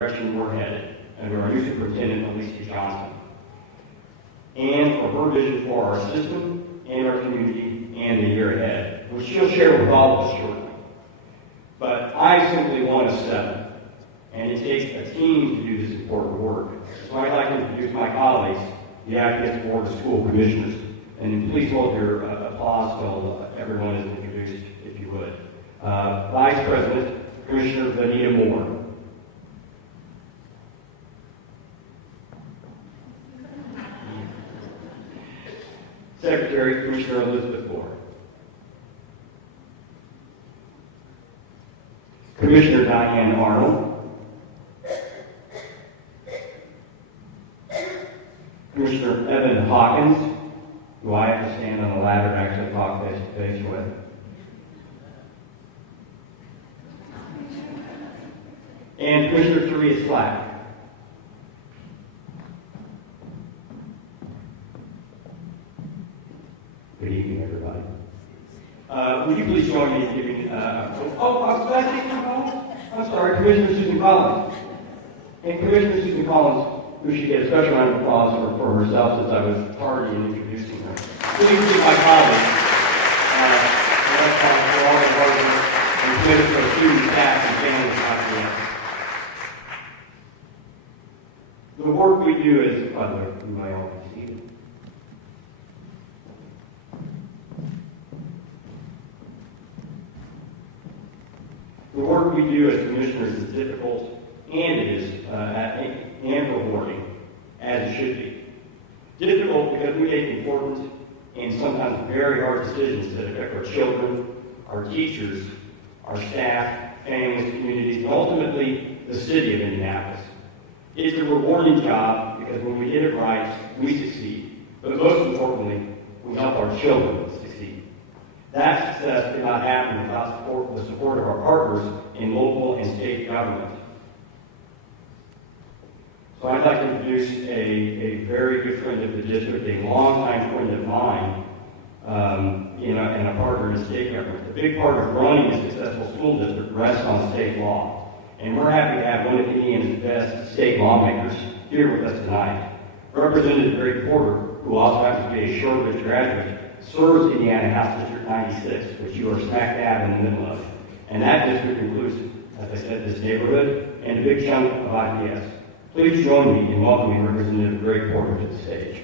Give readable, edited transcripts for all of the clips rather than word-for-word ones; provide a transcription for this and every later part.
direction we're headed under our new superintendent, Aleesia, and for her vision for our system and our community and the year ahead, which she'll share with all of us shortly. But I simply want to step, and it takes a team to do this important work. So I'd like to introduce my colleagues, the Academic Board of School Commissioners, and please hold your applause till everyone is introduced, if you would. Vice President, Commissioner Vanita Moore. Secretary, Commissioner Elizabeth Moore. Commissioner Diane Arnold. Commissioner Evan Hawkins, who I have to stand on the ladder and actually talk face to face with. And Commissioner Theresa Slack. Good evening, everybody. Would you please join me in giving, I'm sorry, Commissioner Susan Collins. And Commissioner Susan Collins, who should get a special round of applause for herself since I was tardy in introducing her. Please meet my colleagues. For all the hard work and commitment for the students, staff, and families of the The work we do is, by the way, you may all be seated. The work we do as commissioners is difficult, and it is and rewarding, as it should be. Difficult because we make important and sometimes very hard decisions that affect our children, our teachers, our staff, families, communities, and ultimately the city of Indianapolis. It's a rewarding job because when we get it right, we succeed. But most importantly, we help our children succeed. That success could not happen without the support of our partners in local and state government. So I'd like to introduce a very good friend of the district, a longtime friend of mine, and a partner in state government. The big part of running a successful school district rests on state law. And we're happy to have one of Indiana's best state lawmakers here with us tonight. Representative Greg Porter, who also happens to be a Shorebridge graduate, serves Indiana House District 96, which you are smack dab in the middle of. And that district includes, as I said, this neighborhood and a big chunk of IPS. Please join me in welcoming Representative Greg Porter to the stage.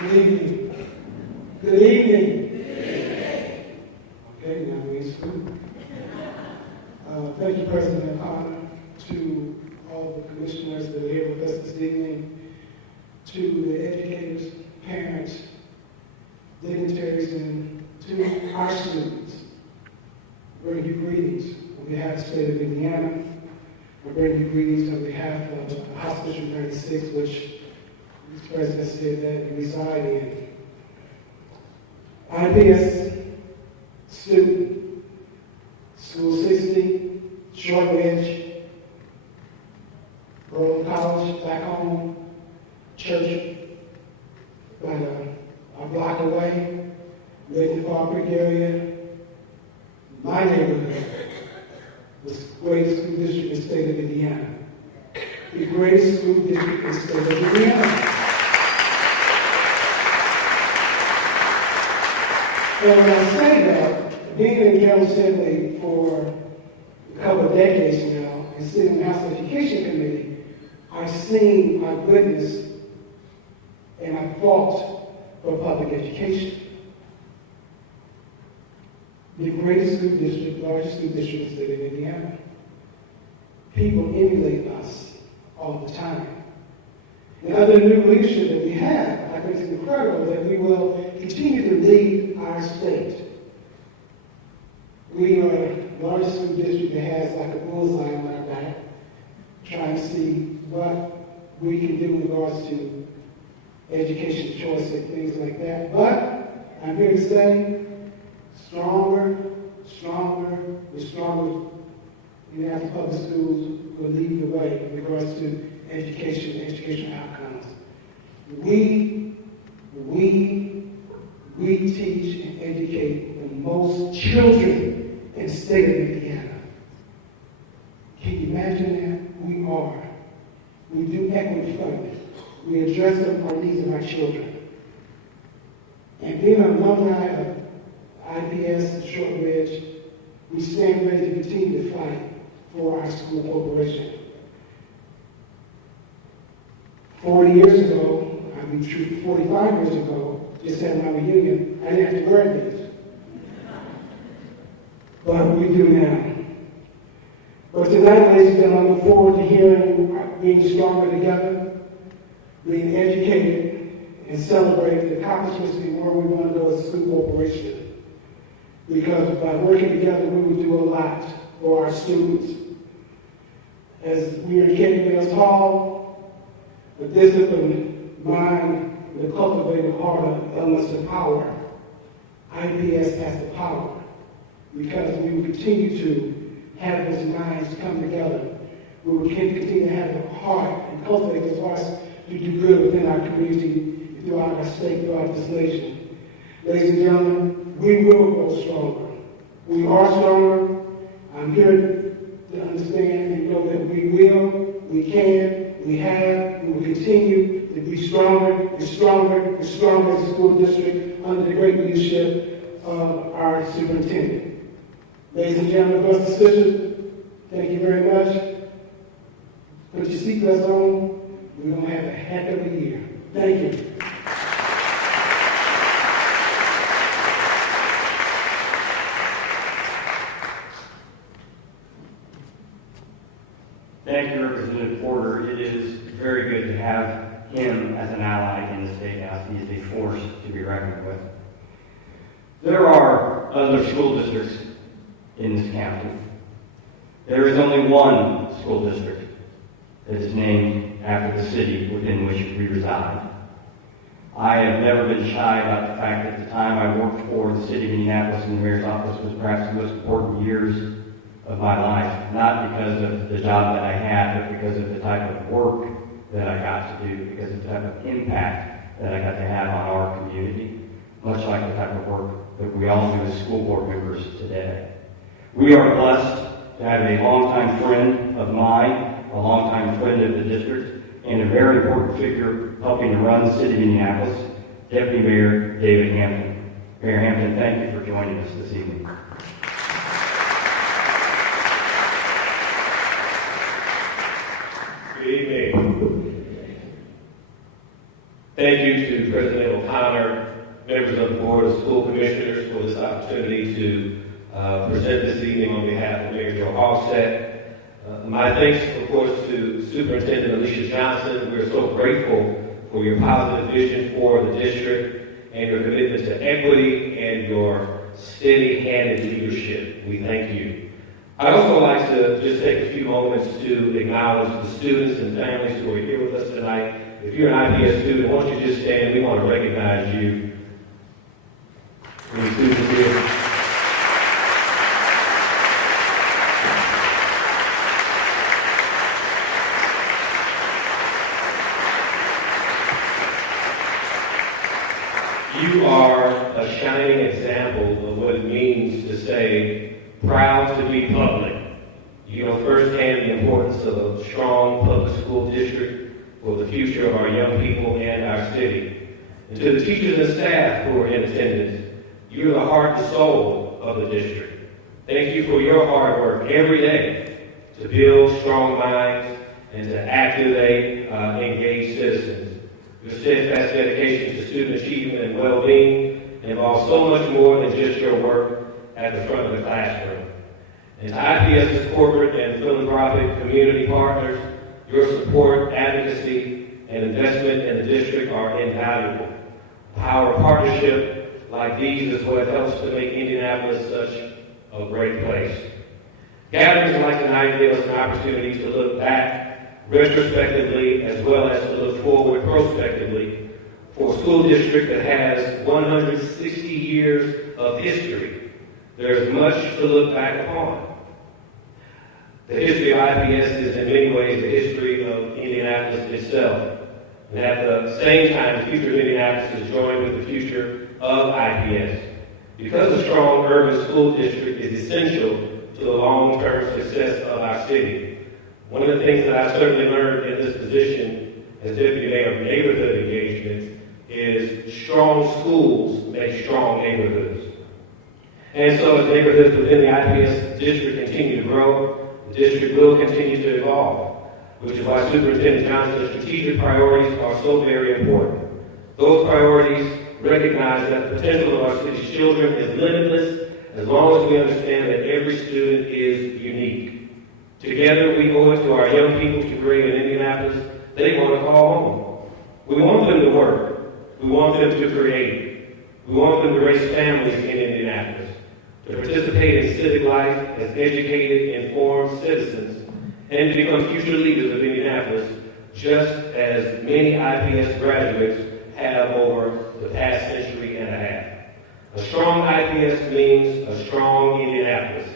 Good evening. Good evening. Okay, now we're in school. Thank you, President. Honor to all the commissioners that are here with us this evening, to the educators, parents, dignitaries, and to our students. I bring you greetings on behalf of the state of Indiana. I bring you greetings on behalf of House District 96, which the President said that you reside in. IPS student, School 60, Shorebridge, Roland College, back home, church, about a block away, lived in Fall Creek area. My neighborhood was the greatest school district in the state of Indiana. The greatest school district in the state of Indiana. So when I say that, being in the General Assembly for a couple of decades now and sitting in the House Education Committee, I've seen, I've witnessed, and I've fought for public education. The greatest school district, largest school district in the state of Indiana. People emulate us all the time. And under the new leadership that we have, I think it's incredible that we will continue to lead our state. We are the largest school district that has like a bullseye on our back, trying to see what we can do in regards to education choice and things like that. But I'm here to say, stronger, with stronger Indianapolis Public Schools will lead the way in regards to educational outcomes. We teach and educate the most children in the state of Indiana. Can you imagine that? We are. We do equity funding. We address our needs of our children. And being an alumni of IPS and Shortridge, we stand ready to continue to fight for our school corporation. 40 years ago, I'll be true, 45 years ago, just had my reunion, I didn't have to graduate. But we do now. But tonight, ladies and gentlemen, I look forward to hearing being stronger together, being educated, and celebrate the accomplishments and where we want to go as a school corporation. Because by working together, we will do a lot for our students. As we are in Mills Hall, the disciplined mind, the cultivated heart of elements of power, IPS has the power. Because we will continue to have those minds come together. We will continue to have the heart and cultivate those hearts to do good within our community, throughout our state, throughout this nation. Ladies and gentlemen, we will grow stronger. We are stronger. I'm here to understand and know that we will, we can, we have, we will continue to be stronger and stronger and stronger as a school district under the great leadership of our superintendent. Ladies and gentlemen, brothers and sisters, thank you very much. Put your seatbelts on. We're going to have a heck of a year. Thank you. Thank you, Representative Porter. It is very good to have him as an ally in the State House. He is a force to be reckoned with. There are other school districts in this county. There is only one school district that is named after the city within which we reside. I have never been shy about the fact that the time I worked for the city of Indianapolis in the mayor's office was perhaps the most important years of my life, not because of the job that I had, but because of the type of work that I got to do, because of the type of impact that I got to have on our community, much like the type of work that we all do as school board members today. We are blessed to have a longtime friend of mine, a longtime friend of the district, and a very important figure helping to run the city of Indianapolis, Deputy Mayor David Hampton. Mayor Hampton, thank you for joining us this evening. Good evening. Thank you to President O'Connor, members of the Board of School Commissioners for this opportunity to present this evening on behalf of Mayor Joe Halstead. My thanks, of course, to Superintendent Aleesia Johnson. We're so grateful for your positive vision for the district and your commitment to equity and your steady-handed leadership. We thank you. I'd also like to just take a few moments to acknowledge the students and families who are here with us tonight. If you're an IPS student, why don't you just stand? We want to recognize you. Any students here? You are a shining example of what it means to say, proud to be public. You know firsthand the importance of a strong public school district for the future of our young people and our city. And to the teachers and staff who are in attendance, you're the heart and soul of the district. Thank you for your hard work every day to build strong minds and to activate engaged citizens. Your steadfast dedication to student achievement and well-being involves so much more than just your work at the front of the classroom. And to IPS's corporate and philanthropic community partners, your support, advocacy, and investment in the district are invaluable. The power of partnership like these is what helps to make Indianapolis such a great place. Gatherings like tonight give us an opportunity to look back retrospectively as well as to look forward prospectively for a school district that has 160 years of history. There's much to look back upon. The history of IPS is in many ways the history of Indianapolis itself. And at the same time, the future of Indianapolis is joined with the future of IPS. Because a strong urban school district is essential to the long-term success of our city. One of the things that I certainly learned in this position as Deputy Mayor of Neighborhood Engagements is strong schools make strong neighborhoods. And so as neighborhoods within the IPS district continue to grow, the district will continue to evolve, which is why Superintendent Johnson's strategic priorities are so very important. Those priorities recognize that the potential of our city's children is limitless as long as we understand that every student is unique. Together, we owe it to our young people to create an Indianapolis they want to call home. We want them to work. We want them to create. We want them to raise families in Indianapolis, to participate in civic life as educated, informed citizens, and to become future leaders of Indianapolis, just as many IPS graduates have over the past century and a half. A strong IPS means a strong Indianapolis,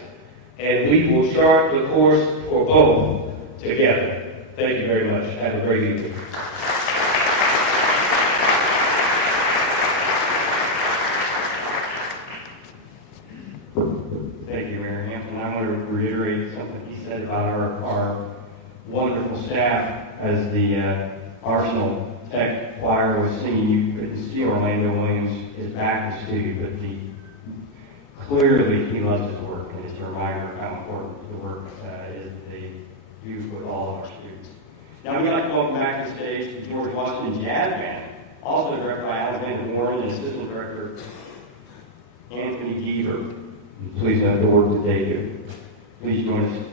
and we will chart the course for both together. Thank you very much. Have a great evening. Thank you, Mayor Hampton. I want to reiterate something he said about our wonderful staff. As the Arsenal Tech Choir was singing, you couldn't see Orlando Williams, his back was to you, but clearly he loves his work, and it's a reminder of how important the work is that they do with all of our students. Now we'd like to welcome back to the stage the George Washington Jazz Band, also directed by Alexander Warren and Assistant Director Anthony Deaver. Please note the work that they do. Please join us.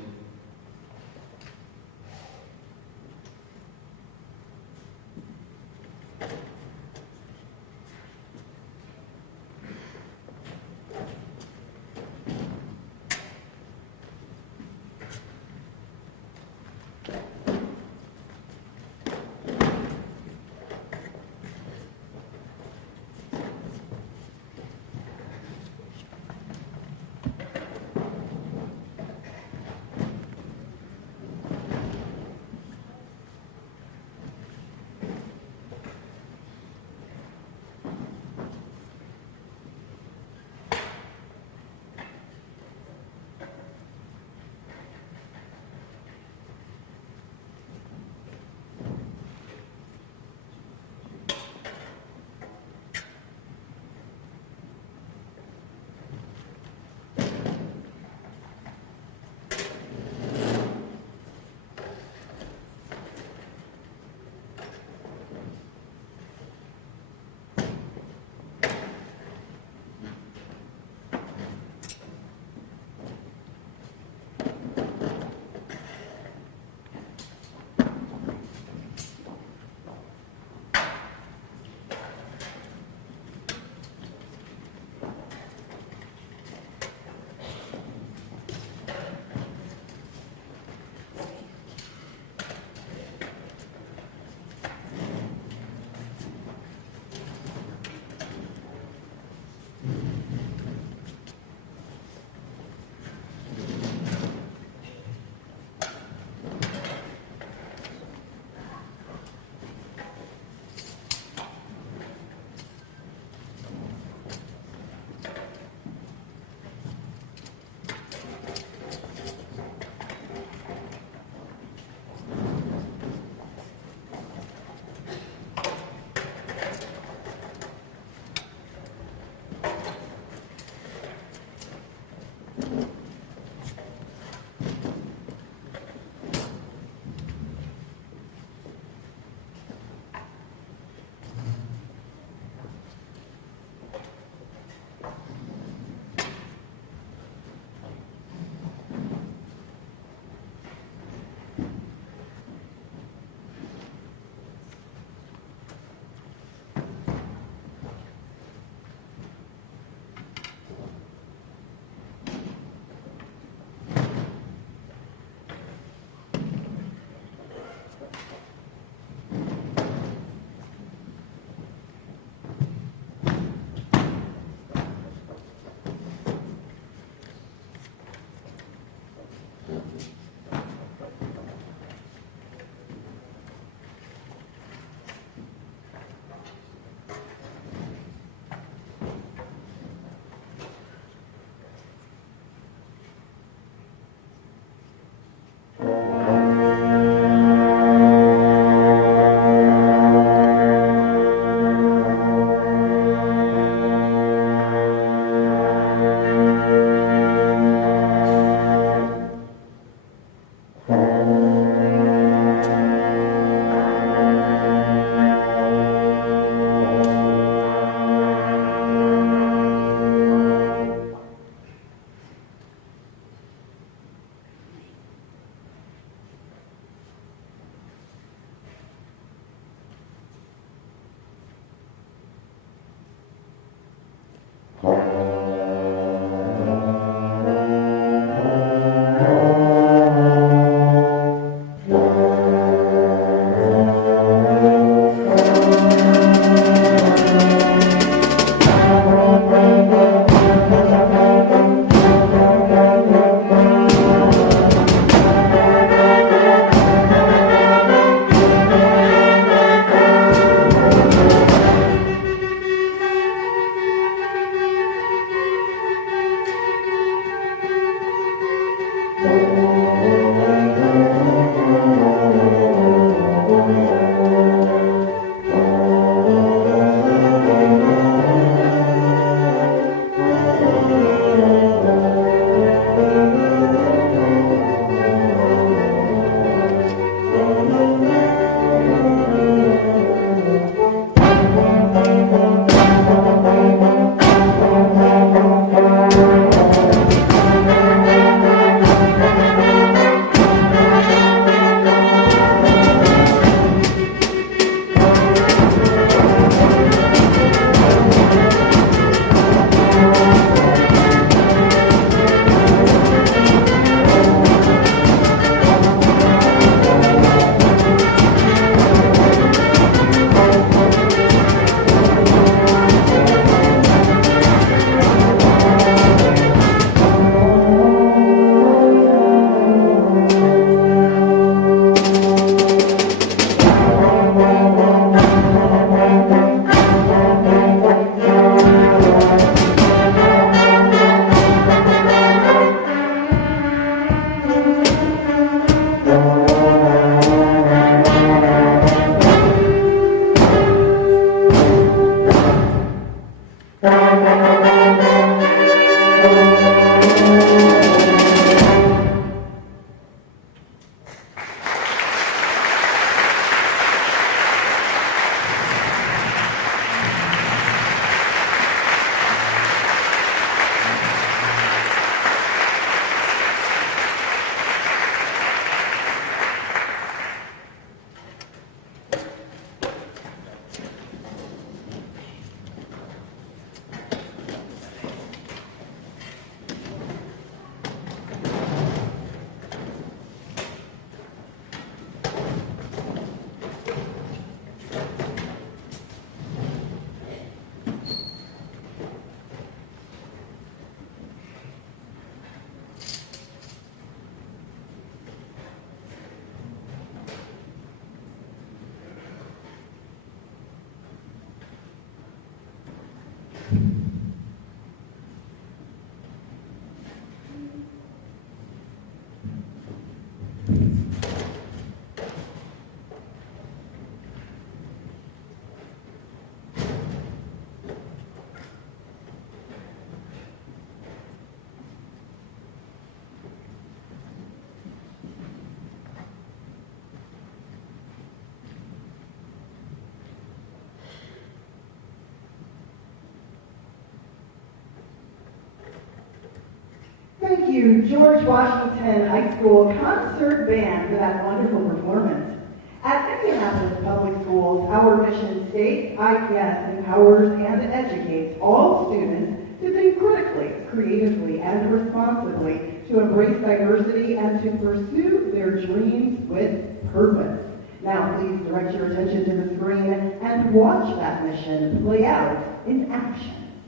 Thank you, George Washington High School Concert Band, for that wonderful performance. At Indianapolis Public Schools, our mission states, IPS empowers and educates all students to think critically, creatively, and responsibly, to embrace diversity and to pursue their dreams with purpose. Now, please direct your attention to the screen and watch that mission play out in action.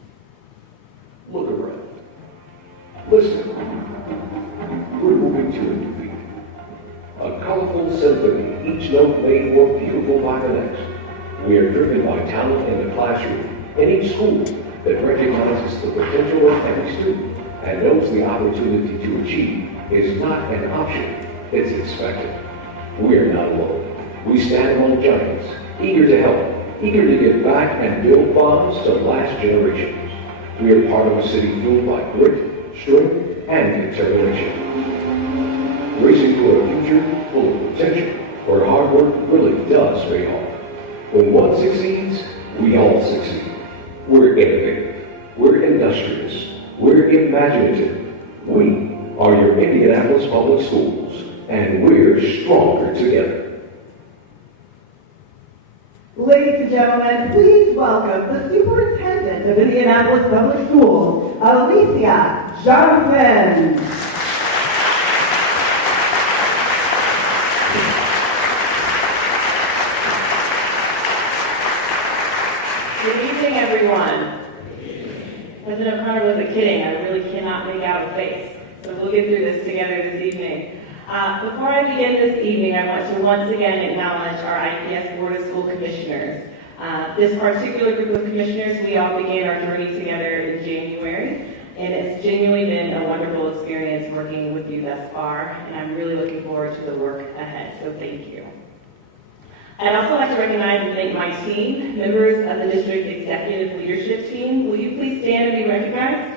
Look around. Listen. We're moving to a new beat. A colorful symphony, each note made more beautiful by the next. We are driven by talent in the classroom, in each school that recognizes the potential of every student and knows the opportunity to achieve is not an option, it's expected. We are not alone. We stand among giants, eager to help, eager to give back and build bonds to last generations. We are part of a city fueled by grit, strength, and determination. Racing for a future full of potential, where hard work really does pay off. When one succeeds, we all succeed. We're innovative, we're industrious, we're imaginative. We are your Indianapolis Public Schools, and we're stronger together. Ladies and gentlemen, please welcome the Superintendent of Indianapolis Public Schools, Aleesia Johnson. Good evening, everyone. President O'Connor wasn't kidding. I really cannot make out a face. So we'll get through this together this evening. Before I begin this evening, I want to once again acknowledge our IPS Board of School Commissioners. This particular group of commissioners, we all began our journey together in January, and it's genuinely been a wonderful experience working with you thus far, and I'm really looking forward to the work ahead, so thank you. I'd also like to recognize and thank my team, members of the district executive leadership team. Will you please stand and be recognized?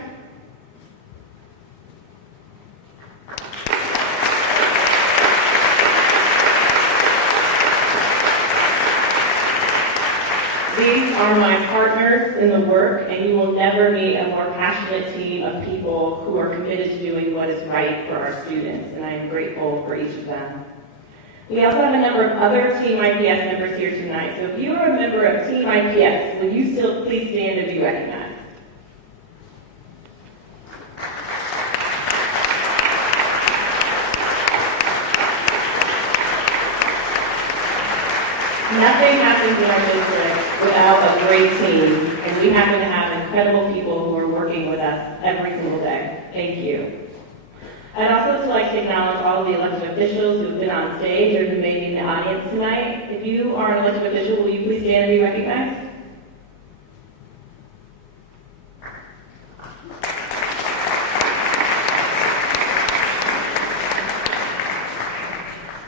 These are my partners in the work, and you will never meet a more passionate team of people who are committed to doing what is right for our students, and I am grateful for each of them. We also have a number of other Team IPS members here tonight, so if you are a member of Team IPS, will you still please stand and be recognized? Nothing happens in our district without a great team, and we happen to have incredible people who are working with us every single day. Thank you. I'd also like to acknowledge all of the elected officials who have been on stage or who may be in the audience tonight. If you are an elected official, will you please stand and be recognized?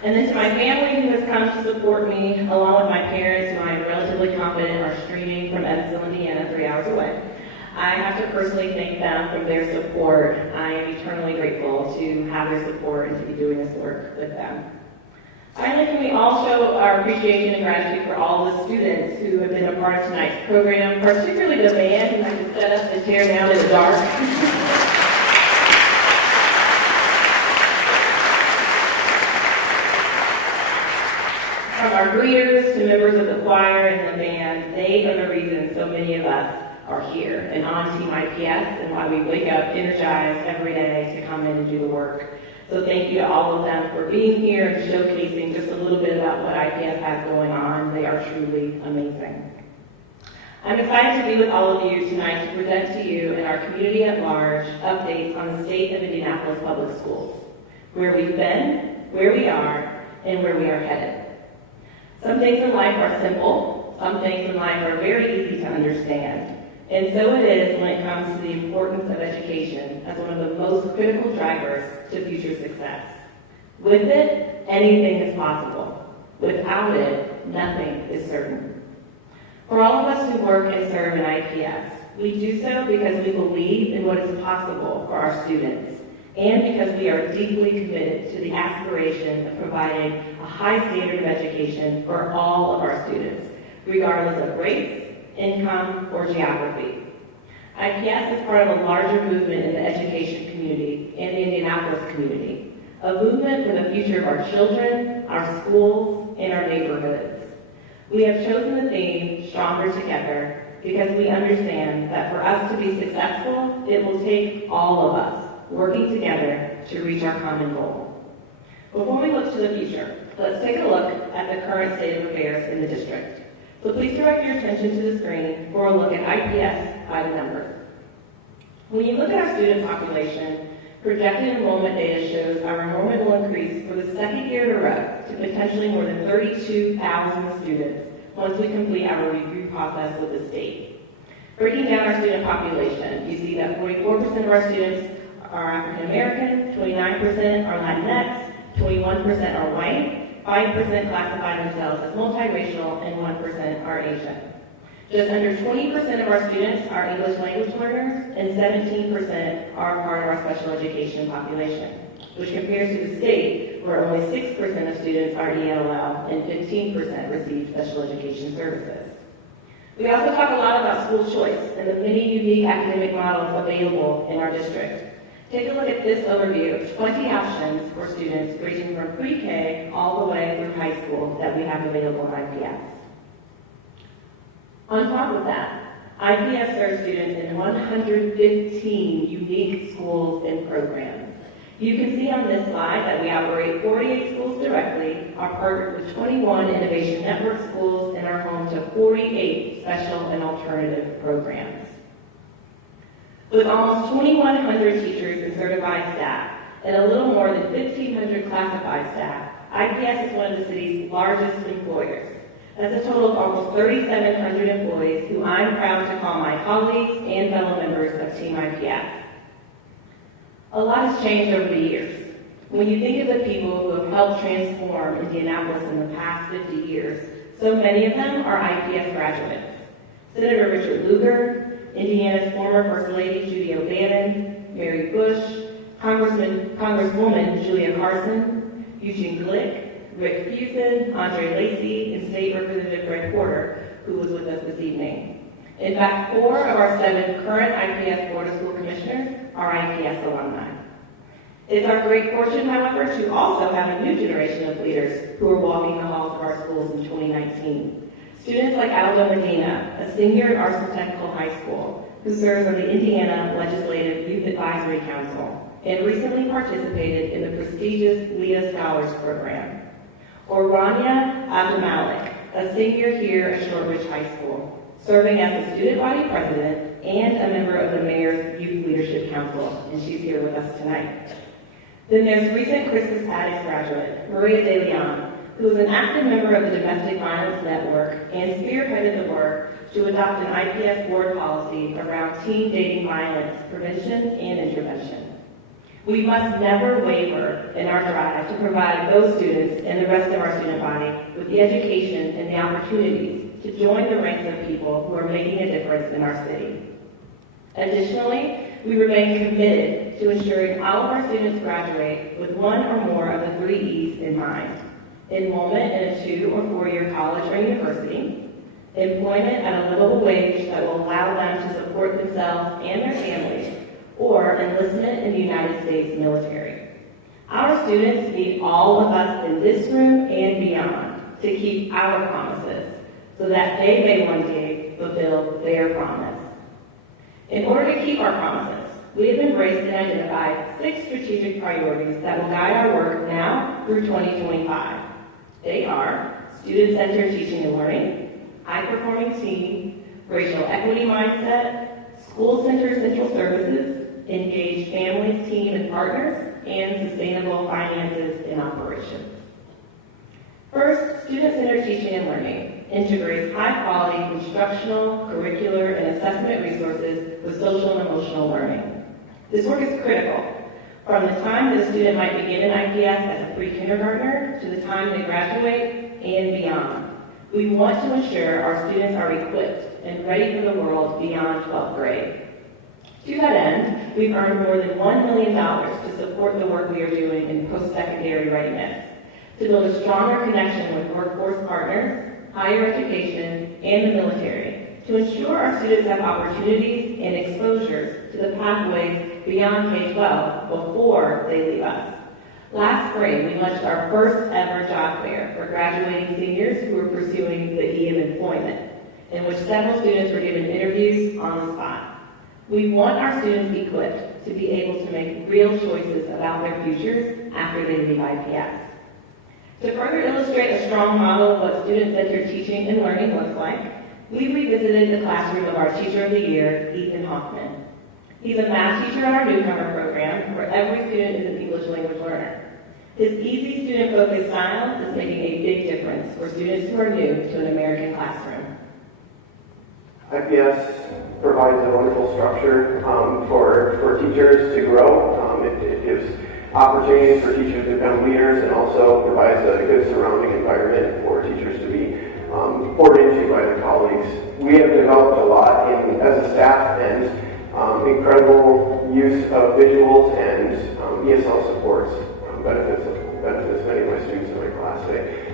And then to my family who has come to support me, along with my parents, who I am relatively confident are streaming from Evansville, Indiana, 3 hours away. I have to personally thank them for their support. I am eternally grateful to have their support and to be doing this work with them. Finally, can we all show our appreciation and gratitude for all the students who have been a part of tonight's program, particularly the band who had to set up and tear down in the dark. From our greeters to members of the choir and the band, they are the reason so many of us are here and on Team IPS, and why we wake up energized every day to come in and do the work. So thank you to all of them for being here and showcasing just a little bit about what IPS has going on. They are truly amazing. I'm excited to be with all of you tonight to present to you and our community at large updates on the state of Indianapolis Public Schools, where we've been, where we are, and where we are headed. Some things in life are simple. Some things in life are very easy to understand. And so it is when it comes to the importance of education as one of the most critical drivers to future success. With it, anything is possible. Without it, nothing is certain. For all of us who work and serve in IPS, we do so because we believe in what is possible for our students, and because we are deeply committed to the aspiration of providing a high standard of education for all of our students, regardless of race, income, or geography. IPS is part of a larger movement in the education community and the Indianapolis community, a movement for the future of our children, our schools, and our neighborhoods. We have chosen the theme, Stronger Together, because we understand that for us to be successful, it will take all of us working together to reach our common goal. Before we look to the future, let's take a look at the current state of affairs in the district. So please direct your attention to the screen for a look at IPS by the numbers. When you look at our student population, projected enrollment data shows our enrollment will increase for the second year in a row to potentially more than 32,000 students once we complete our review process with the state. Breaking down our student population, you see that 44% of our students are African American, 29% are Latinx, 21% are white, 5% classify themselves as multiracial, and 1% are Asian. Just under 20% of our students are English language learners, and 17% are part of our special education population, which compares to the state, where only 6% of students are ELL and 15% receive special education services. We also talk a lot about school choice and the many unique academic models available in our district. Take a look at this overview of 20 options for students ranging from pre-K all the way through high school that we have available in IPS. On top of that, IPS serves students in 115 unique schools and programs. You can see on this slide that we operate 48 schools directly, are partnered with 21 Innovation Network schools, and are home to 48 special and alternative programs. With almost 2,100 teachers and certified staff, and a little more than 1,500 classified staff, IPS is one of the city's largest employers. That's a total of almost 3,700 employees who I'm proud to call my colleagues and fellow members of Team IPS. A lot has changed over the years. When you think of the people who have helped transform Indianapolis in the past 50 years, so many of them are IPS graduates. Senator Richard Lugar, Indiana's former First Lady Judy O'Bannon, Mary Bush, Congresswoman Julia Carson, Eugene Glick, Rick Fuson, Andre Lacey, and State Representative Greg Porter, who was with us this evening. In fact, 4 of our 7 current IPS Board of School Commissioners are IPS alumni. It's our great fortune, however, to also have a new generation of leaders who are walking the halls of our schools in 2019. Students like Aldo Medina, a senior at Arson Technical High School, who serves on the Indiana Legislative Youth Advisory Council and recently participated in the prestigious LEA Scholars Program. Or Rania Abdulmalik, a senior here at Shortridge High School, serving as the student body president and a member of the Mayor's Youth Leadership Council, and she's here with us tonight. Then there's recent Christmas Addicts graduate, Maria De Leon, who is an active member of the Domestic Violence Network and spearheaded the work to adopt an IPS board policy around teen dating violence prevention and intervention. We must never waver in our drive to provide those students and the rest of our student body with the education and the opportunities to join the ranks of people who are making a difference in our city. Additionally, we remain committed to ensuring all of our students graduate with one or more of the 3 E's in mind: enrollment in a 2- or 4-year college or university, employment at a livable wage that will allow them to support themselves and their families, or enlistment in the United States military. Our students need all of us in this room and beyond to keep our promises so that they may one day fulfill their promise. In order to keep our promises, we have embraced and identified 6 strategic priorities that will guide our work now through 2025. They are student-centered teaching and learning, high-performing team, racial equity mindset, school-centered central services, engaged families, team, and partners, and sustainable finances and operations. First, student-centered teaching and learning integrates high-quality instructional, curricular, and assessment resources with social and emotional learning. This work is critical from the time that a student might begin in IPS as a pre-kindergartner to the time they graduate and beyond. We want to ensure our students are equipped and ready for the world beyond 12th grade. To that end, we've earned more than $1 million to support the work we are doing in post-secondary readiness, to build a stronger connection with workforce partners, higher education, and the military, to ensure our students have opportunities and exposures to the pathways beyond K-12 before they leave us. Last spring, we launched our first ever job fair for graduating seniors who were pursuing the E of employment, in which several students were given interviews on the spot. We want our students equipped to be able to make real choices about their futures after they leave IPS. To further illustrate a strong model of what student-centered teaching and learning looks like, we revisited the classroom of our Teacher of the Year, Ethan Hoffman. He's a math teacher at our newcomer program, where every student is an English language learner. His easy, student-focused style is making a big difference for students who are new to an American classroom. IPS provides a wonderful structure for teachers to grow. It gives opportunities for teachers to become leaders, and also provides a good surrounding environment for teachers to be poured into by their colleagues. We have developed a lot as a staff, and incredible use of visuals and ESL supports benefits many of my students in my class.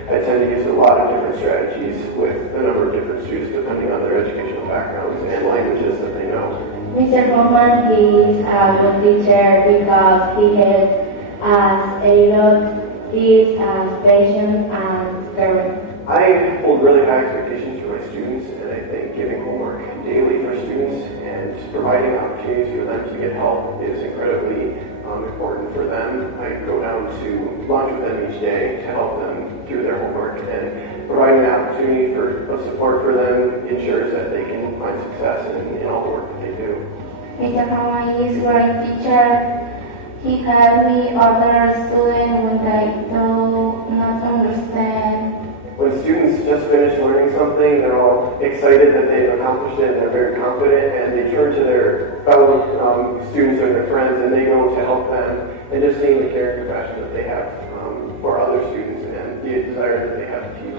I tend to use a lot of different strategies with a number of different students depending on their educational backgrounds and languages that they know. Mr. Bowman, he is a good teacher because he helps us a lot. He is patient and caring. I hold really high expectations for my students, and I think giving homework daily for providing opportunities for them to get help is incredibly important for them. I go down to lunch with them each day to help them through their homework, and providing an opportunity of support for them ensures that they can find success in all the work that they do. Mr. Hama is a great teacher. He helped me other students when they do not understand. When students just finish learning something, they're all excited that they've accomplished it, and they're very confident, and they turn to their fellow students or their friends, and they go to help them, and just seeing the care and compassion that they have for other students and the desire that they have to teach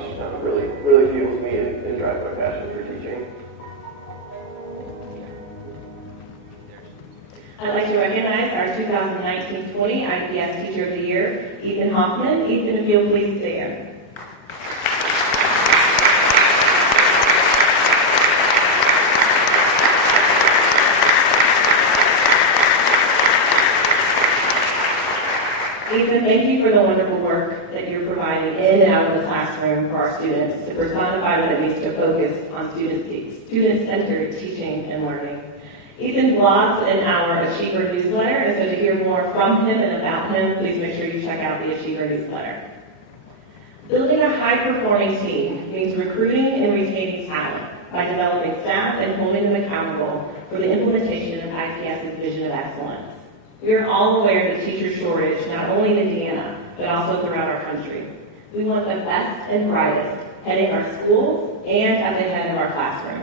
really fuels me and drives my passion for teaching. I'd like to recognize our 2019-20 IPS Teacher of the Year, Ethan Hoffman. Ethan, if you'll please stand. Ethan, thank you for the wonderful work that you're providing in and out of the classroom for our students to personify what it means to focus on student-centered teaching and learning. Ethan blogs in our Achiever newsletter, and so to hear more from him and about him, please make sure you check out the Achiever newsletter. Building a high-performing team means recruiting and retaining talent by developing staff and holding them accountable for the implementation of IPS's vision of excellence. We are all aware of the teacher shortage, not only in Indiana, but also throughout our country. We want the best and brightest heading our schools and at the head of our classrooms.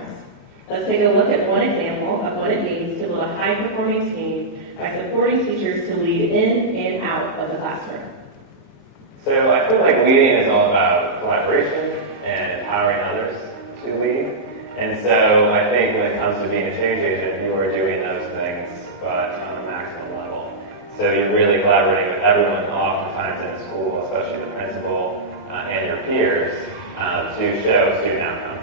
Let's take a look at one example of what it means to build a high-performing team by supporting teachers to lead in and out of the classroom. So I feel like leading is all about collaboration and empowering others to lead. And so I think when it comes to being a change agent, you are doing those things, but on a maximum level. So you're really collaborating with everyone, oftentimes in the school, especially the principal and your peers, to show student outcomes.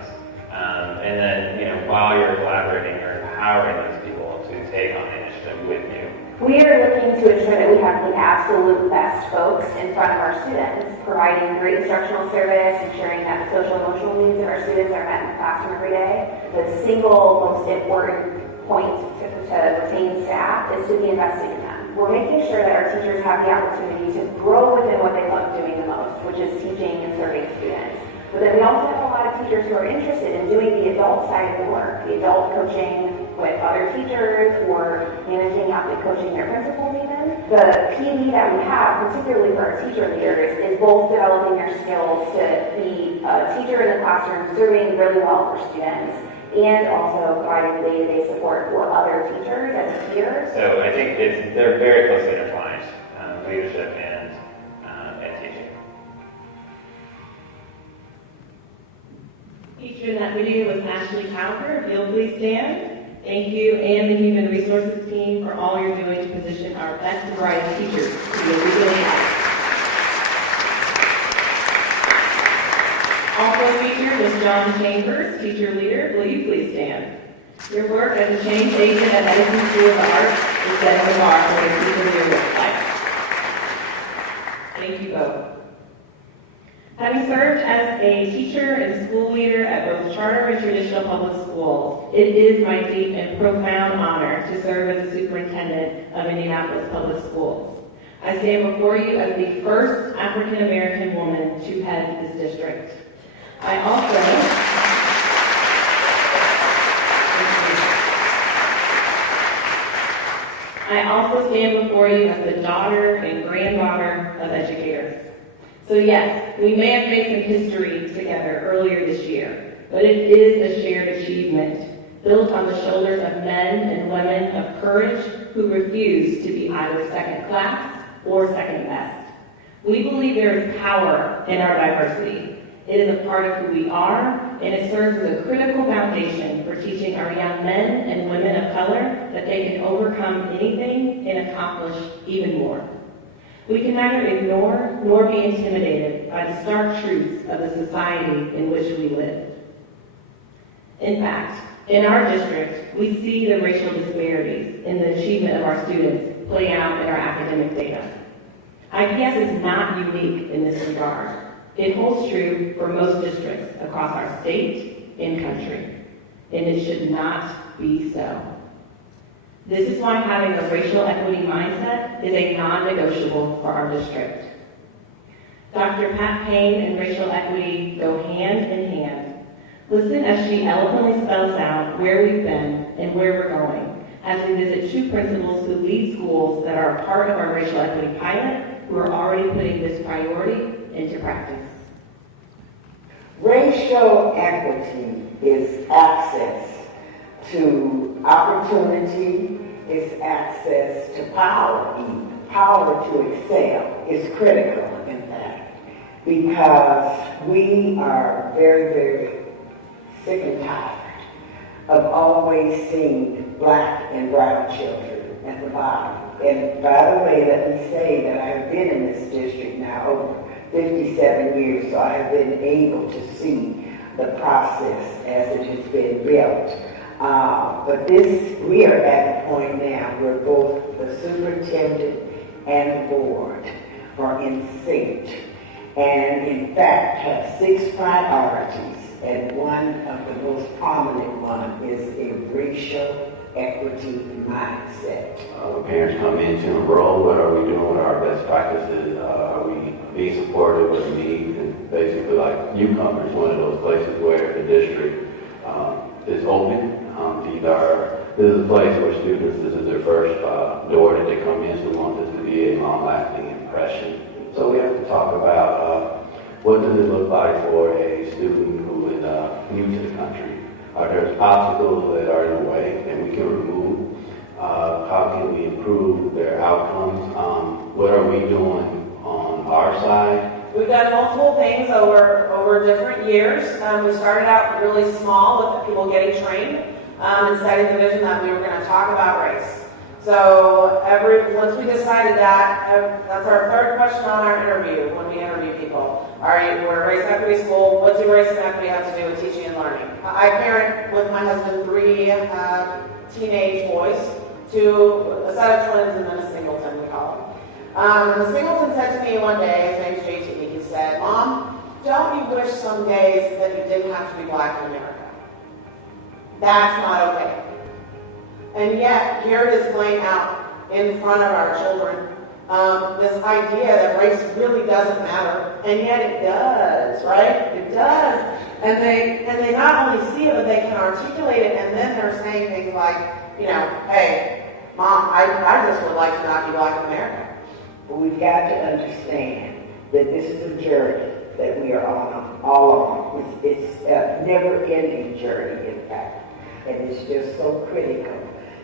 And then, while you're collaborating, you're empowering those people to take on the initiative with you. We are looking to ensure that we have the absolute best folks in front of our students, providing great instructional service, ensuring that the social and emotional needs of our students are met in the classroom every day. The single most important point to retain staff is to be investing in them. We're making sure that our teachers have the opportunity to grow within what they love doing the most, which is teaching and serving students. But then we also have a lot of teachers who are interested in doing the adult side of the work, the adult coaching with other teachers or managing out and coaching their principals even. The PD that we have, particularly for our teacher leaders, is both developing their skills to be a teacher in the classroom, serving really well for students, and also providing day-to-day support for other teachers as peers. So I think they're very closely intertwined, leadership and teaching. Featured in that video was Ashley Cowper. If you'll please stand. Thank you and the Human Resources team for all you're doing to position our best and brightest teachers to be legally out. Also featured was John Chambers, teacher leader. Will you please stand? Your work as a change agent at Edison School of the Arts is setting the bar for your teacher leader life. Thank you both. Having served as a teacher and school leader at both charter and traditional public schools, it is my deep and profound honor to serve as the superintendent of Indianapolis Public Schools. I stand before you as the first African American woman to head this district. I also stand before you as the daughter and granddaughter of educators. So yes, we may have made some history together earlier this year, but it is a shared achievement built on the shoulders of men and women of courage who refuse to be either second class or second best. We believe there is power in our diversity. It is a part of who we are, and it serves as a critical foundation for teaching our young men and women of color that they can overcome anything and accomplish even more. We can neither ignore nor be intimidated by the stark truths of the society in which we live. In fact, in our district, we see the racial disparities in the achievement of our students play out in our academic data. IPS is not unique in this regard. It holds true for most districts across our state and country, and it should not be so. This is why having a racial equity mindset is a non-negotiable for our district. Dr. Pat Payne and racial equity go hand in hand. Listen as she eloquently spells out where we've been and where we're going as we visit two principals who lead schools that are a part of our racial equity pilot who are already putting this priority into practice. Racial equity is access to opportunity, is access to power, even. Power to excel is critical in that, because we are very, very sick and tired of always seeing black and brown children at the bottom. And by the way, let me say that I've been in this district now over 57 years, so I've been able to see the process as it has been built. But we are at a point now where both the superintendent and the board are in sync, and in fact have 6 priorities, and one of the most prominent one is a racial equity mindset. When parents come into enroll, what are we doing with our best practices? Are we being supportive of the needs? And basically, like newcomers, one of those places where the district is open. This is a place where students, this is their first door that they come in, so we want this to be a long-lasting impression. So we have to talk about what does it look like for a student who is new to the country. Are there obstacles that are in the way that we can remove? How can we improve their outcomes? What are we doing on our side? We've done multiple things over different years. We started out really small with people getting trained and setting the vision that we were going to talk about race. So once we decided that, that's our third question on our interview when we interview people. We're a race equity school. What do race and equity have to do with teaching and learning? I parent with my husband 3 teenage boys, a set of twins and then a singleton, we call them. And the singleton said to me one day, his name's JT, he said, "Mom, don't you wish some days that you didn't have to be black in America? That's not okay." And yet, here it is playing out in front of our children, this idea that race really doesn't matter, and yet it does, right? It does. And they not only see it, but they can articulate it, and then they're saying things like, "Hey, Mom, I just would like to not be black in America." But we've got to understand that this is a journey that we are on all along. It's a never-ending journey, in fact, and it's just so critical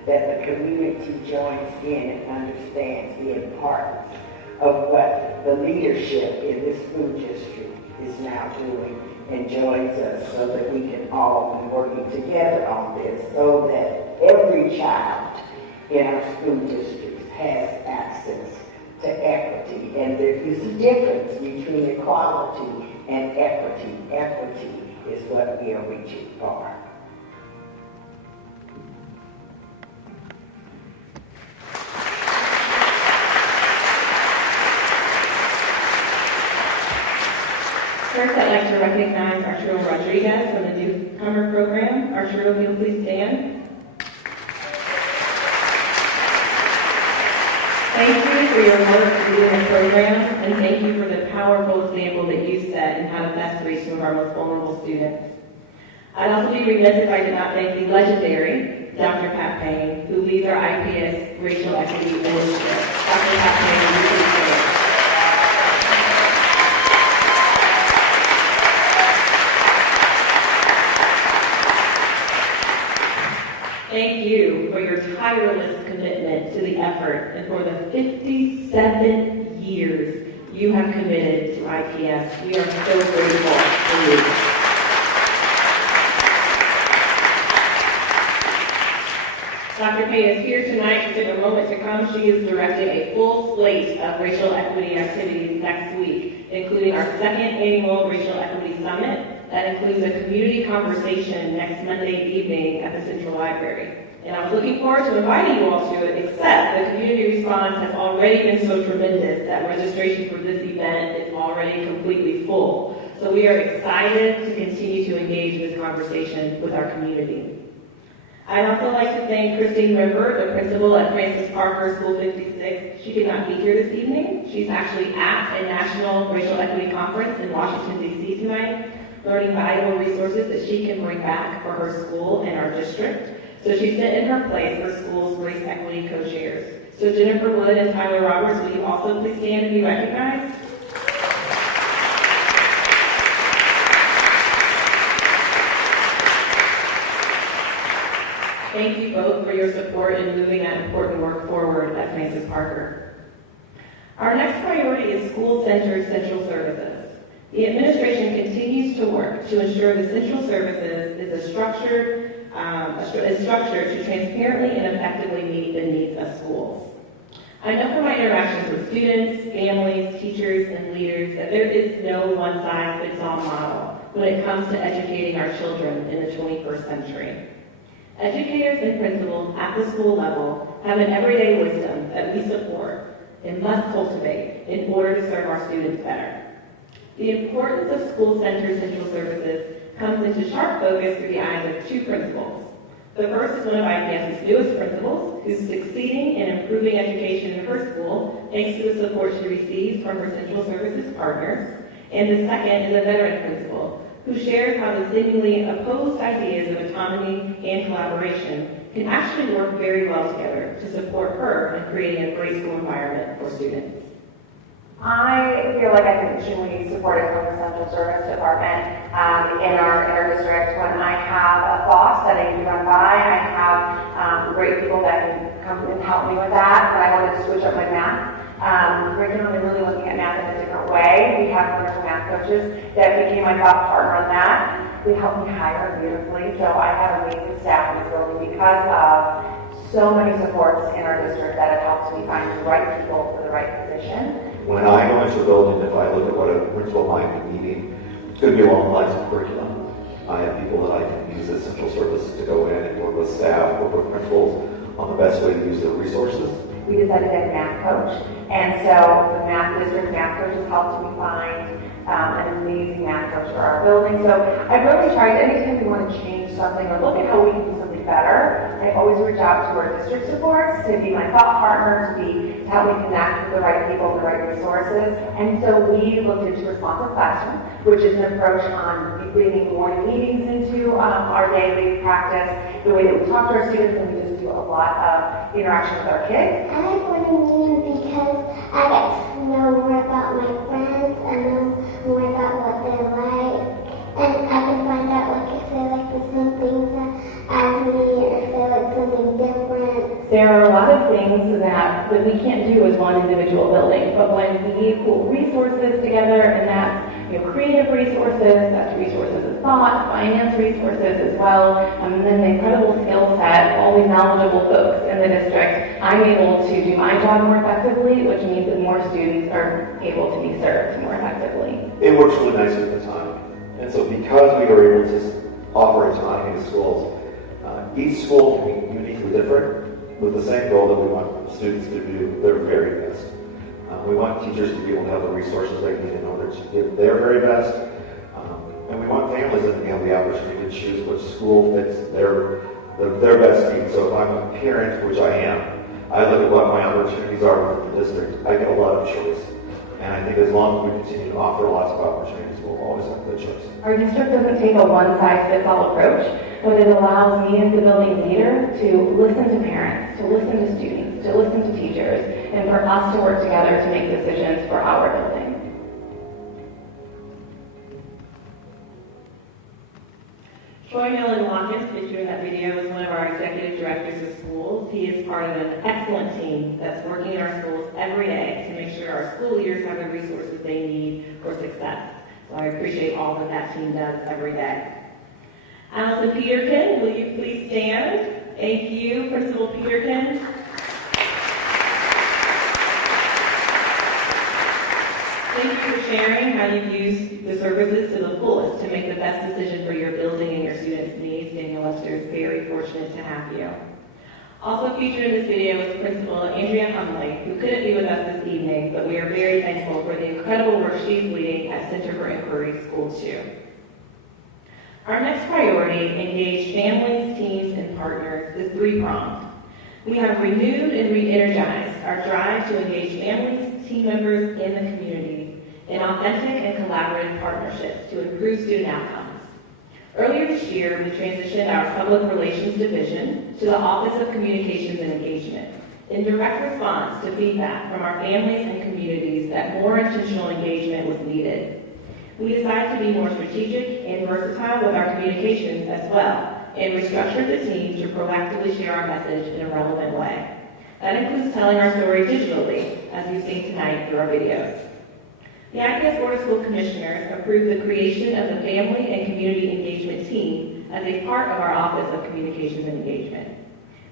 that the community joins in and understands the importance of what the leadership in this school district is now doing and joins us so that we can all be working together on this so that every child in our school districts has access to equity. And there is a difference between equality and equity. Equity is what we are reaching for. First, I'd like to recognize Arturo Rodriguez from the Newcomer Program. Arturo, if you'll please stand. Thank you for your work leading the program, and thank you for the powerful example that you set in how to best reach some of our most vulnerable students. I'd also be remiss if I did not thank the legendary Dr. Pat Payne, who leads our IPS Racial Equity Initiative. Dr. Pat Payne, you please stand. Thank you for your tireless commitment to the effort and for the 57 years you have committed to IPS. We are so grateful for you. Dr. Payne is here tonight. She took a moment to come. She is directing a full slate of racial equity activities next week, including our second annual Racial Equity Summit. That includes a community conversation next Monday evening at the Central Library. And I was looking forward to inviting you all to it, except the community response has already been so tremendous that registration for this event is already completely full. So we are excited to continue to engage in this conversation with our community. I'd also like to thank Christine River, the principal at Francis Parker School 56. She could not be here this evening. She's actually at a National Racial Equity Conference in Washington, D.C. tonight, learning valuable resources that she can bring back for her school and our district. So she sent in her place for school's race equity co-chairs. So Jennifer Wood and Tyler Roberts, will you also please stand and be recognized? Thank you both for your support in moving that important work forward at Francis Parker. Our next priority is school-centered central services. The administration continues to work to ensure the central services is structured to transparently and effectively meet the needs of schools. I know from my interactions with students, families, teachers, and leaders that there is no one-size-fits-all model when it comes to educating our children in the 21st century. Educators and principals at the school level have an everyday wisdom that we support and must cultivate in order to serve our students better. The importance of school-centered central services comes into sharp focus through the eyes of two principals. The first is one of IPS's newest principals, who's succeeding in improving education in her school thanks to the support she receives from her central services partners. And the second is a veteran principal, who shares how the seemingly opposed ideas of autonomy and collaboration can actually work very well together to support her in creating a great school environment for students. I feel like I'm extremely supported from the Central Service Department in our district. When I have a boss that I need to run by, I have great people that can come and help me with that. When I want to switch up my math, right now I'm really looking at math in a different way. We have wonderful math coaches that became my thought partner on that. They helped me hire beautifully, so I have amazing staff in this building because of so many supports in our district that have helped me find the right people for the right position. When I go into a building, if I look at what a principal might be needing, it's going to be along the lines of curriculum. I have people that I can use as central services to go in and work with staff, work with principals on the best way to use their resources. We decided to have a math coach, and so the district math coach has helped me find an amazing math coach for our building. So I've really tried, anytime we want to change something or look at how we can do something better, I always reach out to our district supports to be my thought partner, to help me connect with the right people, the right resources. And so we looked into Responsive Classroom, which is an approach on bringing morning meetings into our daily practice, the way that we talk to our students, and we just do a lot of interaction with our kids. I like morning meetings because I get to know more about my friends and know more about what they like, and I can find out like if they like the same things as me or if they like something different. There are a lot of things that we can't do as one individual building, but when we pull resources together, and that's creative resources, that's resources of thought, finance resources as well, and then the incredible skill set, all these knowledgeable folks in the district, I'm able to do my job more effectively, which means that more students are able to be served more effectively. It works really nicely with autonomy. And so because we are able to offer autonomy to schools, each school can be uniquely different with the same goal that we want students to do their very best. We want teachers to be able to have the resources they need in order to give their very best. And we want families to have the opportunity to choose which school fits their best needs. So if I'm a parent, which I am, I look at what my opportunities are within the district. I get a lot of choice. And I think as long as we continue to offer lots of opportunities, we'll always have good choice. Our district doesn't take a one-size-fits-all approach, but it allows me as the building leader to listen to parents, to listen to students, to listen to teachers, and for us to work together to make decisions for our building. Troy Millen Watkins, pictured in that video, is one of our executive directors of schools. He is part of an excellent team that's working in our schools every day to make sure our school leaders have the resources they need for success. So I appreciate all that team does every day. Allison Peterkin, will you please stand? Thank you, Principal Peterkin. Thank you for sharing how you've used the services to the fullest to make the best decision for your building and your students' needs. Daniel Lester is very fortunate to have you. Also featured in this video is Principal Andrea Humley, who couldn't be with us this evening, but we are very thankful for the incredible work she's leading at Center for Inquiry School 2. Our next priority, engage families, teams, and partners, is three-pronged. We have renewed and re-energized our drive to engage families, team members, and the community in authentic and collaborative partnerships to improve student outcomes. Earlier this year, we transitioned our Public Relations Division to the Office of Communications and Engagement in direct response to feedback from our families and communities that more intentional engagement was needed. We decided to be more strategic and versatile with our communications as well, and restructured the team to proactively share our message in a relevant way. That includes telling our story digitally, as you've seen tonight through our videos. The IPS Board of School Commissioners approved the creation of the Family and Community Engagement Team as a part of our Office of Communications and Engagement.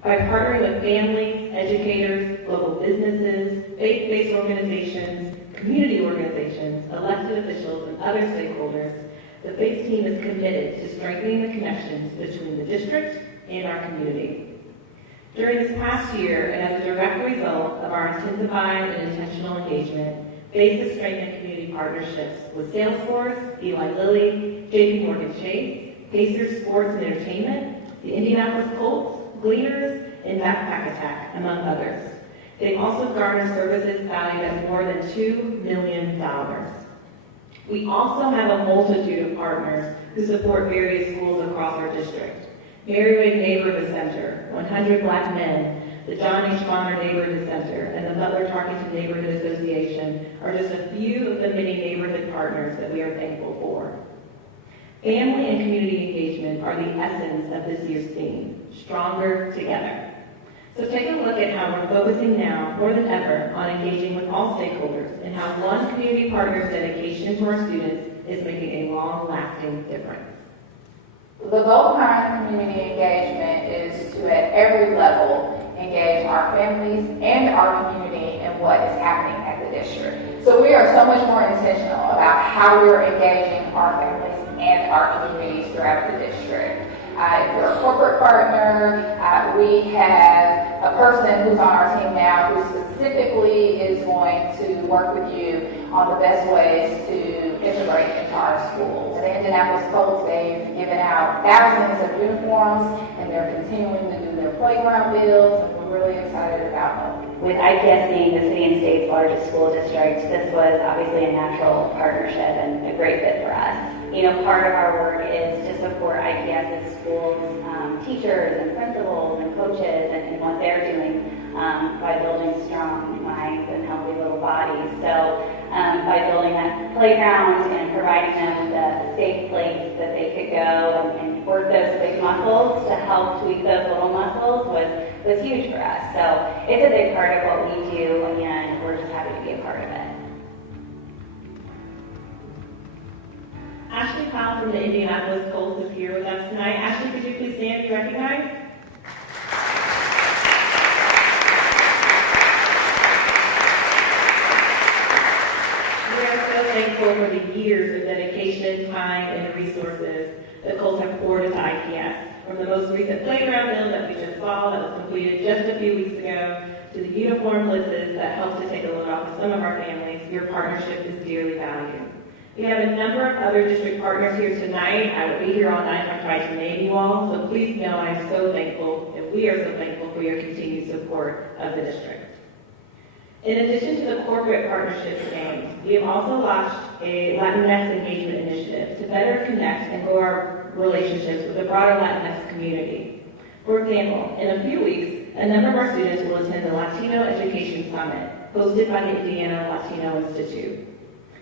By partnering with families, educators, local businesses, faith-based organizations, community organizations, elected officials, and other stakeholders, the FACE team is committed to strengthening the connections between the district and our community. During this past year, and as a direct result of our intensified and intentional engagement, FACE has strengthened community partnerships with Salesforce, Eli Lilly, JP Morgan Chase, Pacers Sports and Entertainment, the Indianapolis Colts, Gleaners, and Backpack Attack, among others. They've also garnered services valued at more than $2 million. We also have a multitude of partners who support various schools across our district. Merriwig Neighborhood Center, 100 Black Men, the John H. Bonner Neighborhood Center, and the Butler-Tarkington Neighborhood Association are just a few of the many neighborhood partners that we are thankful for. Family and community engagement are the essence of this year's theme, Stronger Together. So take a look at how we're focusing now, more than ever, on engaging with all stakeholders and how one community partner's dedication to our students is making a long-lasting difference. The goal behind community engagement is to, at every level, engage our families and our community in what is happening at the district. So we are so much more intentional about how we are engaging our families and our communities throughout the district. If you're a corporate partner, we have a person who's on our team now who specifically is going to work with you on the best ways to integrate into our schools. The Indianapolis Colts, they've given out thousands of uniforms, and they're continuing to do their playground builds, and we're really excited about them. With IPS being the city and state's largest school district, this was obviously a natural partnership and a great fit for us. You know, part of our work is to support IPS's schools, teachers and principals and coaches and what they're doing by building strong minds and healthy little bodies. So by building that playground and providing them with a safe place that they could go and work those big muscles to help tweak those little muscles was huge for us. So it's a big part of what we do, and we're just happy to be a part of it. Ashley Powell from the Indianapolis Colts is here with us tonight. Ashley, could you please stand and be recognized? We are so thankful for the years of dedication, time, and resources the Colts have poured into IPS. From the most recent playground build that we just saw that was completed just a few weeks ago, to the uniform blitzes that helped to take a load off of some of our families, your partnership is dearly valued. We have a number of other district partners here tonight. I will be here all night if I try to name you all, so please know I am so thankful, and we are so thankful for your continued support of the district. In addition to the corporate partnerships named, we have also launched a Latinx engagement initiative to better connect and grow our relationships with the broader Latinx community. For example, in a few weeks, a number of our students will attend the Latino Education Summit, hosted by the Indiana Latino Institute.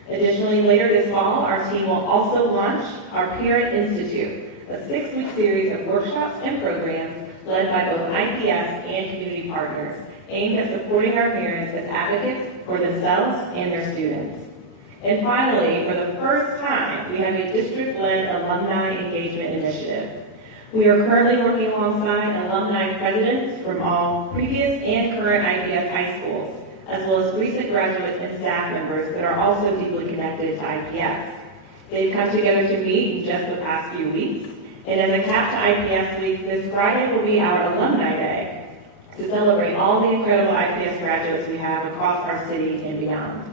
Additionally, later this fall, our team will also launch our Parent Institute, a 6-week series of workshops and programs led by both IPS and community partners, aimed at supporting our parents as advocates for themselves and their students. And finally, for the first time, we have a district-led alumni engagement initiative. We are currently working alongside alumni presidents from all previous and current IPS high schools, as well as recent graduates and staff members that are also deeply connected to IPS. They've come together to meet in just the past few weeks, and as a cap to IPS Week, this Friday will be our Alumni Day to celebrate all the incredible IPS graduates we have across our city and beyond.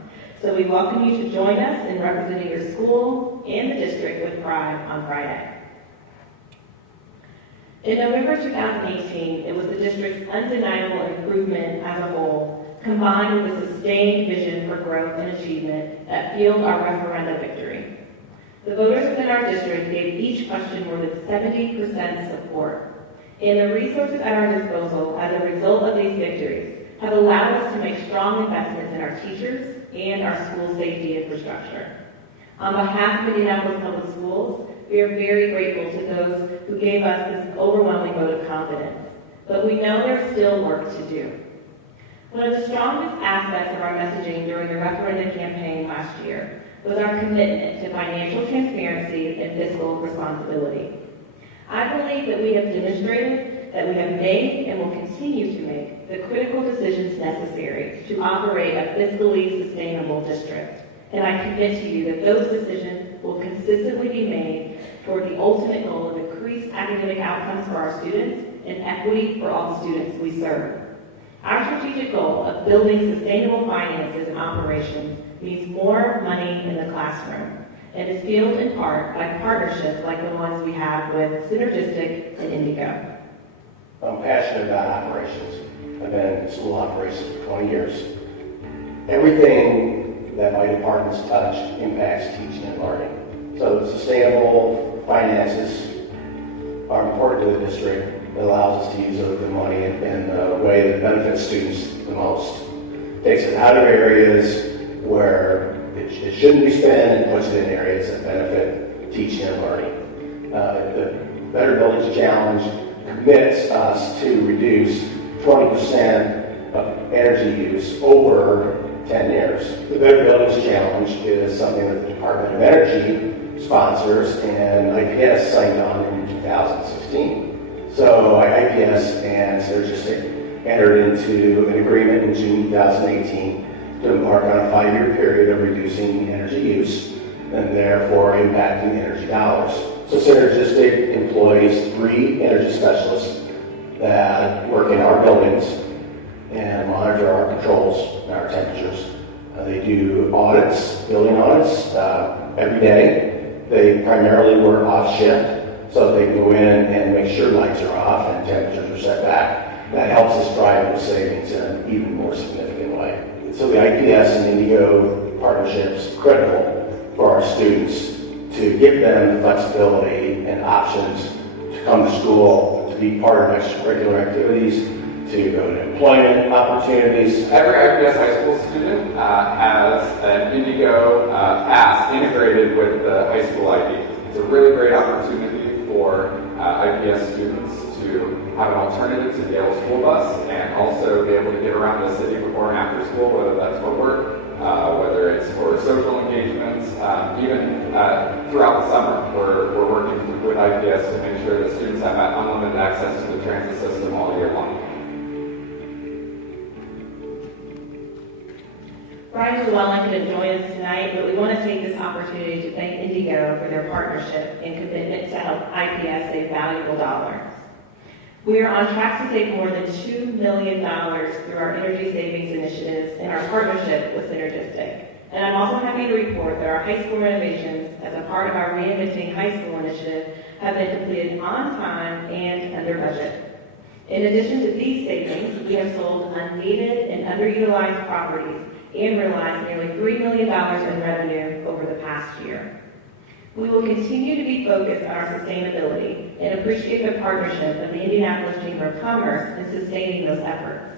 So we welcome you to join us in representing your school and the district with pride on Friday. In November 2018, it was the district's undeniable improvement as a whole, combined with a sustained vision for growth and achievement that fueled our referendum victory. The voters within our district gave each question more than 70% support, and the resources at our disposal as a result of these victories have allowed us to make strong investments in our teachers and our school safety infrastructure. On behalf of Indianapolis Public Schools, we are very grateful to those who gave us this overwhelming vote of confidence, but we know there's still work to do. One of the strongest aspects of our messaging during the referendum campaign last year was our commitment to financial transparency and fiscal responsibility. I believe that we have demonstrated that we have made and will continue to make the critical decisions necessary to operate a fiscally sustainable district. And I commit to you that those decisions will consistently be made toward the ultimate goal of increased academic outcomes for our students and equity for all the students we serve. Our strategic goal of building sustainable finances and operations means more money in the classroom, and is fueled in part by partnerships like the ones we have with Synergistic and Indigo. I'm passionate about operations. I've been in school operations for 20 years. Everything that my departments touch impacts teaching and learning. So sustainable finances are important to the district. It allows us to use the money in a way that benefits students the most. Takes it out of areas where it shouldn't be spent and puts it in areas that benefit teaching and learning. The Better Buildings Challenge commits us to reduce 20% of energy use over 10 years. The Better Buildings Challenge is something that the Department of Energy sponsors, and IPS signed on in 2016. So IPS and Synergistic entered into an agreement in June 2018 to embark on a 5-year period of reducing energy use and therefore impacting energy dollars. So Synergistic employs 3 energy specialists that work in our buildings and monitor our controls and our temperatures. They do audits, building audits, every day. They primarily work off shift, so they can go in and make sure lights are off and temperatures are set back. That helps us drive those savings in an even more significant way. So the IPS and Indigo partnership's critical for our students to give them the flexibility and options to come to school, to be part of extracurricular activities, to go to employment opportunities. Every IPS high school student has an Indigo pass integrated with the high school ID. It's a really great opportunity for IPS students to have an alternative to the Yale school bus and also be able to get around the city before and after school, whether that's for work, whether it's for social engagements, even throughout the summer. We're working with IPS to make sure that students have unlimited access to the transit system all year long. Brian Llewellyn couldn't join us tonight, but we want to take this opportunity to thank Indigo for their partnership and commitment to help IPS save valuable dollars. We are on track to save more than $2 million through our energy savings initiatives and our partnership with Synergistic. And I'm also happy to report that our high school renovations, as a part of our Reinventing High School initiative, have been completed on time and under budget. In addition to these savings, we have sold unneeded and underutilized properties and realized nearly $3 million in revenue over the past year. We will continue to be focused on our sustainability and appreciate the partnership of the Indianapolis Chamber of Commerce in sustaining those efforts.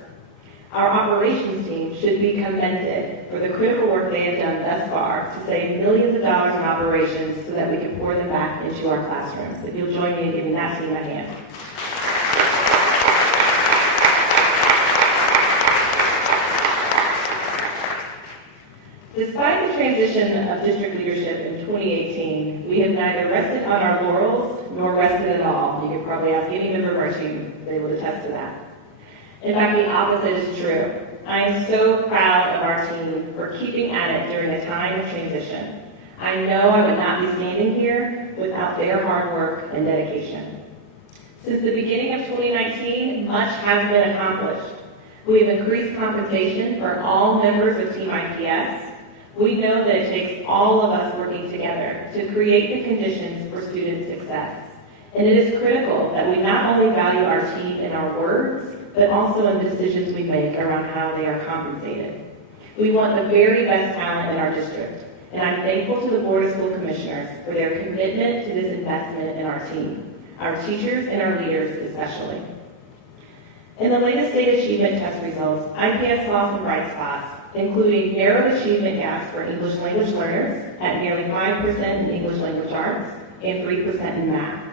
Our operations team should be commended for the critical work they have done thus far to save millions of dollars in operations so that we can pour them back into our classrooms. If you'll join me in giving that team a hand. Despite the transition of district leadership in 2018, we have neither rested on our laurels nor rested at all. You could probably ask any member of our team, they will attest to that. In fact, the opposite is true. I am so proud of our team for keeping at it during a time of transition. I know I would not be standing here without their hard work and dedication. Since the beginning of 2019, much has been accomplished. We have increased compensation for all members of Team IPS. We know that it takes all of us working together to create the conditions for student success. And it is critical that we not only value our team in our words, but also in decisions we make around how they are compensated. We want the very best talent in our district, and I'm thankful to the Board of School Commissioners for their commitment to this investment in our team, our teachers and our leaders especially. In the latest state achievement test results, IPS saw some bright spots, including narrowed achievement gaps for English language learners at nearly 5% in English language arts and 3% in math.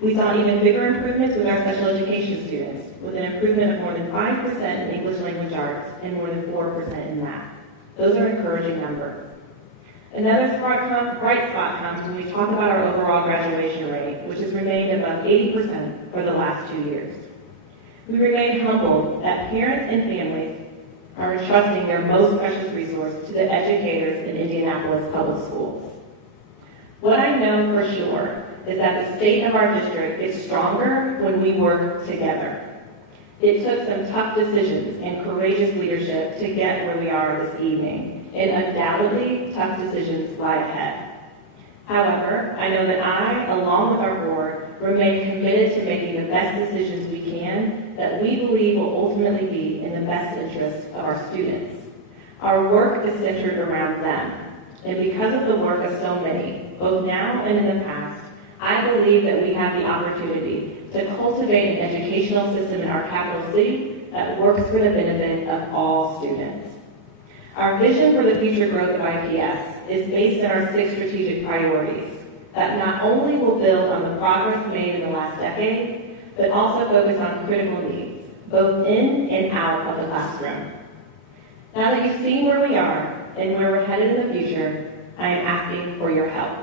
We saw even bigger improvements with our special education students, with an improvement of more than 5% in English language arts and more than 4% in math. Those are encouraging numbers. Another bright spot comes when we talk about our overall graduation rate, which has remained above 80% for the last 2 years. We remain humbled that parents and families are entrusting their most precious resource to the educators in Indianapolis Public Schools. What I know for sure is that the state of our district is stronger when we work together. It took some tough decisions and courageous leadership to get where we are this evening, and undoubtedly tough decisions lie ahead. However, I know that I, along with our board, remain committed to making the best decisions we can that we believe will ultimately be in the best interest of our students. Our work is centered around them, and because of the work of so many, both now and in the past, I believe that we have the opportunity to cultivate an educational system in our capital city that works for the benefit of all students. Our vision for the future growth of IPS is based on our 6 strategic priorities that not only will build on the progress made in the last decade, but also focus on critical needs, both in and out of the classroom. Now that you've seen where we are and where we're headed in the future, I am asking for your help.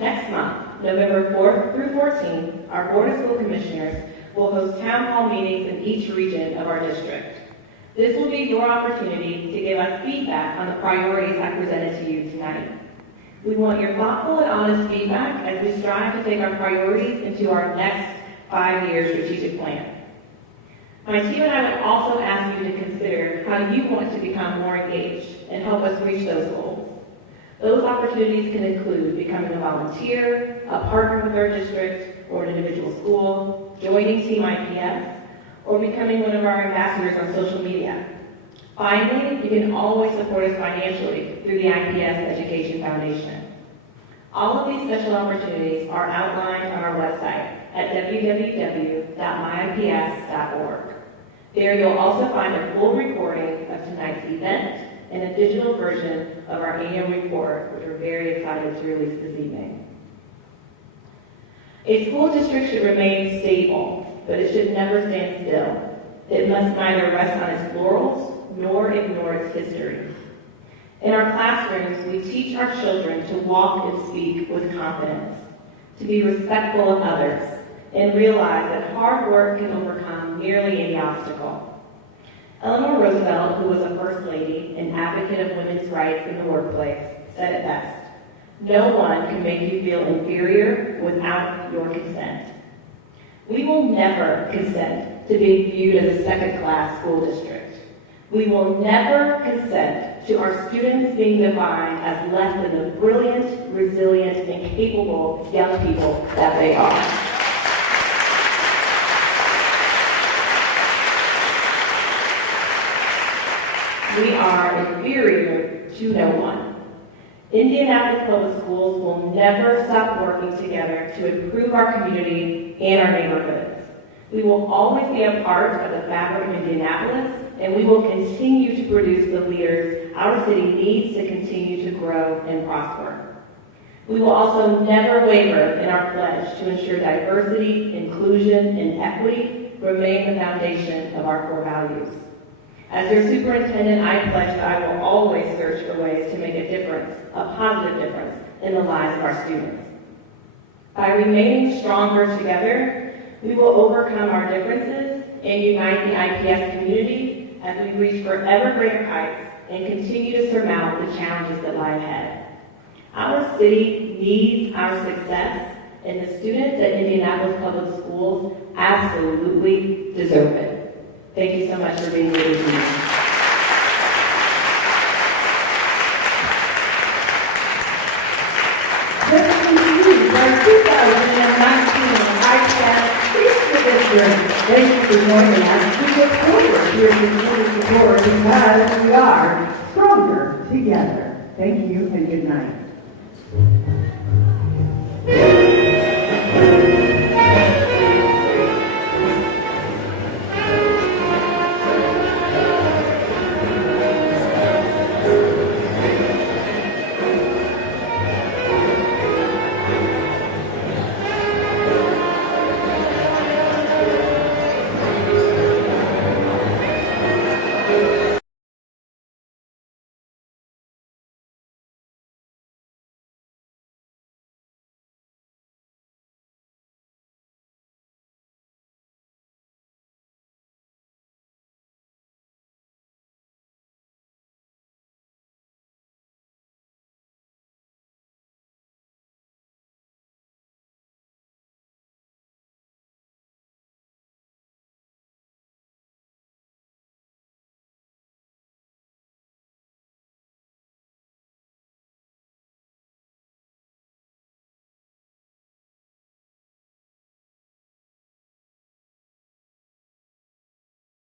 Next month, November 4th through 14th, our Board of School Commissioners will host town hall meetings in each region of our district. This will be your opportunity to give us feedback on the priorities I presented to you tonight. We want your thoughtful and honest feedback as we strive to take our priorities into our next 5-year strategic plan. My team and I would also ask you to consider how you want to become more engaged and help us reach those goals. Those opportunities can include becoming a volunteer, a partner with our district or an individual school, joining Team IPS, or becoming one of our ambassadors on social media. Finally, you can always support us financially through the IPS Education Foundation. All of these special opportunities are outlined on our website at www.myips.org. There you'll also find a full recording of tonight's event and a digital version of our annual report, which we're very excited to release this evening. A school district should remain stable, but it should never stand still. It must neither rest on its laurels nor ignore its history. In our classrooms, we teach our children to walk and speak with confidence, to be respectful of others, and realize that hard work can overcome nearly any obstacle. Eleanor Roosevelt, who was a First Lady and advocate of women's rights in the workplace, said it best: "No one can make you feel inferior without your consent." We will never consent to being viewed as a second-class school district. We will never consent to our students being defined as less than the brilliant, resilient, and capable young people that they are. We are inferior to no one. Indianapolis Public Schools will never stop working together to improve our community and our neighborhoods. We will always be a part of the fabric of Indianapolis, and we will continue to produce the leaders our city needs to continue to grow and prosper. We will also never waver in our pledge to ensure diversity, inclusion, and equity remain the foundation of our core values. As your superintendent, I pledge that I will always search for ways to make a difference, a positive difference, in the lives of our students. By remaining stronger together, we will overcome our differences and unite the IPS community as we reach for ever greater heights and continue to surmount the challenges that lie ahead. Our city needs our success, and the students at Indianapolis Public Schools absolutely deserve it. Thank you so much for being here with me. This concludes our 2019 Thank you for joining us. We look forward to your continued support because we are stronger together. Thank you and good night.